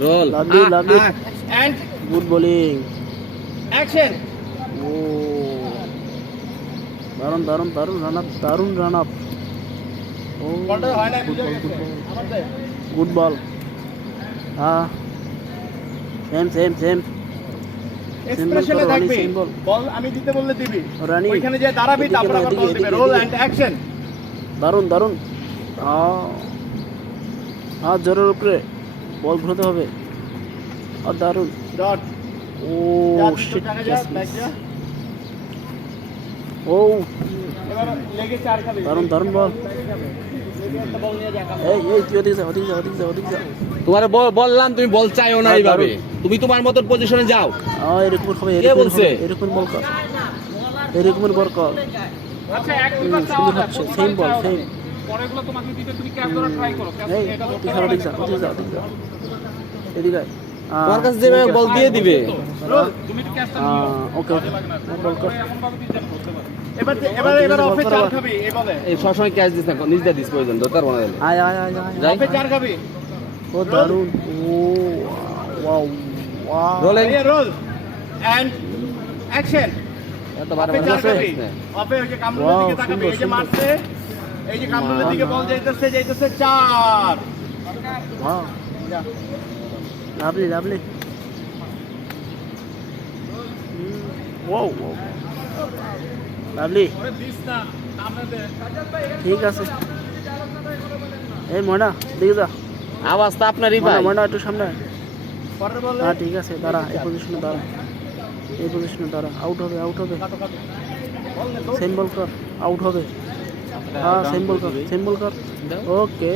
Role lovely lovely and good bowling action. ও দারুণ দারুণ দারুণ রান আপ ও বলটা হয় না বুঝে গেছে আমাদের গুড বল হ্যাঁ সেম এক্সপ্রেশনে থাকবি বল আমি দিতে বললে দিবি ওইখানে যে দাঁড়াবি তারপর আবার বল দিবে রোল এন্ড অ্যাকশন দারুণ জোরের উপরে বল ঘুরাতে হবে আর দারুণ ডট ও শিট ও এবার লেগে চার খাবি দারুণ বল লেগে একটা বল নিয়ে যা এই তুই ওদিকে যা তোমার বললাম তুমি বল চাইও না এইভাবে তুমি তোমার মতন পজিশনে যাও এরকম হবে কে বলছে? এরকম বল কর এরকমের বল কর আচ্ছা এক দুইবার সুন্দর হচ্ছে সেম বল সেম পরেগুলো তোমাকে দিতে তুমি ক্যাচ ধরা ট্রাই করো ক্যাচ এই এটা তুই খেলা ওদিকে যা এদিকে আয়। তোমার কাছে যে বল দিয়ে দিবে তুমি তো ক্যাচটা ওকে বল কর এমন ভাবে দিতে করতে পারো এবার অফে চার খাবি এই বলে এই সবসময় ক্যাচ দিস না নিজ দিয়ে দিস প্রয়োজন দরকার মনে হলে আয় যাই। অফে চার খাবি ও দারুণ ও ওয়াও রোলিং এই রোল এন্ড অ্যাকশন এত বারে অফে বারে চার আছে খাবি অফে ওই যে কামরুলের দিকে তাকাবি এই যে মারছে এই যে কামরুলের দিকে বল যাইতেছে চার ওয়াও যা লাভলি ওয়াও লাভলি ওরে দিস না সামনে দে ঠিক আছে এই ময়না দেখে যা আওয়াজ তো আপনারই ভাই ময়না একটু সামনে আয়। পরের বলে হ্যাঁ ঠিক আছে দাঁড়া এই পজিশনে দাঁড়া আউট হবে সেম বল কর আউট হবে হ্যাঁ সেম বল কর ওকে